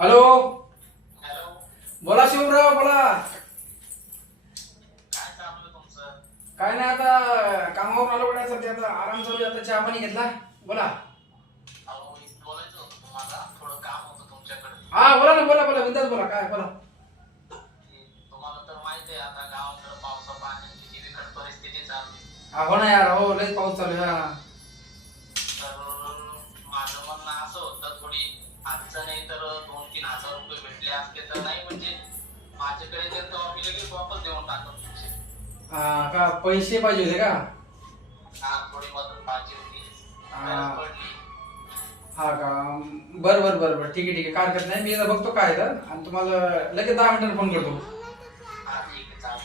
Hello. Hello. बोला शिवराव, बोला. काय चाललं तुमचं? काय नाही, आता कामावर आलो बघा. सध्या आता आराम चालू आहे. आता चहा पाणी घेतला. बोला. अहो, बोलायचं होतं तुम्हाला, थोडं काम होतं तुमच्याकडे. हा बोला ना, बोला बोला, बिंदास बोला. काय बोला. तुम्हाला तर माहिती आहे आता गावाकडे पावसा पाण्याची जी बिकट परिस्थिती चालली. हा हो ना यार, हो लय पाऊस चालू आहे. हा तर माझं म्हणणं असं होतं, थोडी आजचं नाही तर 2-3 हजार रुपये भेटले असते तर नाही म्हणजे माझ्याकडे तर मी लगेच वापस देऊन टाकतो तुमचे. का पैसे पाहिजे होते का? हा, थोडी मदत पाहिजे होती. हा. गरज पडली. हा का? बर बर बर बर, ठीक आहे ठीक आहे, काय हरकत नाही. मी आता बघतो काय तर, आणि तुम्हाला लगेच 10 मिनिटांनी फोन करतो. हा, ठीक आहे, चालेल.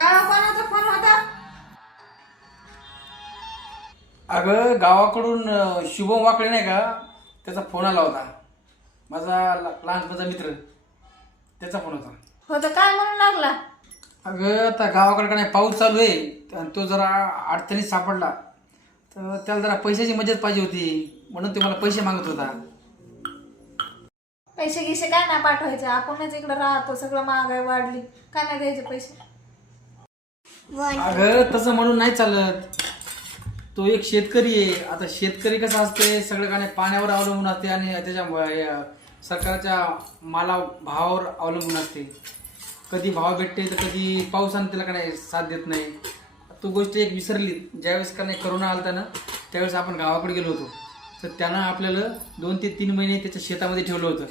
कोणाचा फोन होता? अगं गावाकडून शुभम वाकडे नाही का, त्याचा फोन आला होता. माझा लहानपणाचा मित्र, त्याचा फोन होता. होतं काय म्हणून लागला? अगं आता गावाकडे का नाही पाऊस चालू आहे, आणि तो जरा अडचणीत सापडला, तर त्याला जरा पैशाची मदत पाहिजे होती, म्हणून तो मला पैसे मागत होता. पैसे गिसे काय नाही पाठवायचे, आपणच इकडे राहतो, सगळं महागाई वाढली, काय नाही द्यायचे पैसे. अगं तसं म्हणून नाही चालत. तो एक शेतकरी आहे. आता शेतकरी कसं असते, सगळं का नाही पाण्यावर अवलंबून असते, आणि त्याच्या सरकारच्या माला भावावर अवलंबून असते. कधी भाव भेटते तर कधी पावसानं त्याला का नाही साथ देत नाही. तो गोष्ट एक विसरली. ज्यावेळेस का नाही करोना आलता ना, त्यावेळेस आपण गावाकडे गेलो होतो, तर त्यानं आपल्याला 2 ते 3 महिने त्याच्या शेतामध्ये ठेवलं होतं,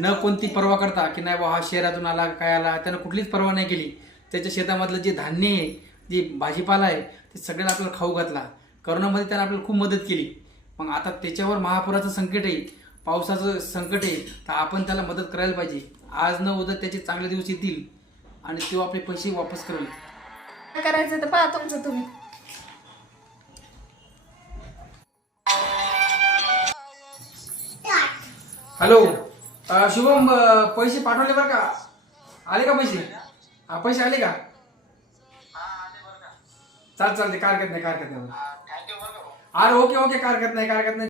न कोणती पर्वा करता की नाही बा हा शहरातून आला काय आला, त्यानं कुठलीच पर्वा नाही केली. त्याच्या शेतामधलं जे धान्य आहे, जे भाजीपाला आहे, ते सगळ्याला आपल्याला खाऊ घातला. करोनामध्ये त्यानं आपल्याला खूप मदत केली. मग आता त्याच्यावर महापुराचं संकट आहे, पावसाचं संकट आहे, तर आपण त्याला मदत करायला पाहिजे. आज न उद्या त्याचे चांगले दिवस येतील, आणि तो आपले पैसे वापस करेल. काय करायचं तर पहा तुमचं तुम्ही. हॅलो. शुभम, पैसे पाठवले बरं का? आले का पैसे? हा, पैसे आले का? हा, आले बरं का. चालते, काय हरकत नाही, काय हरकत नाही. थँक्यू बरं का भाऊ. अरे ओके ओके, काय हरकत नाही, काय हरकत नाही.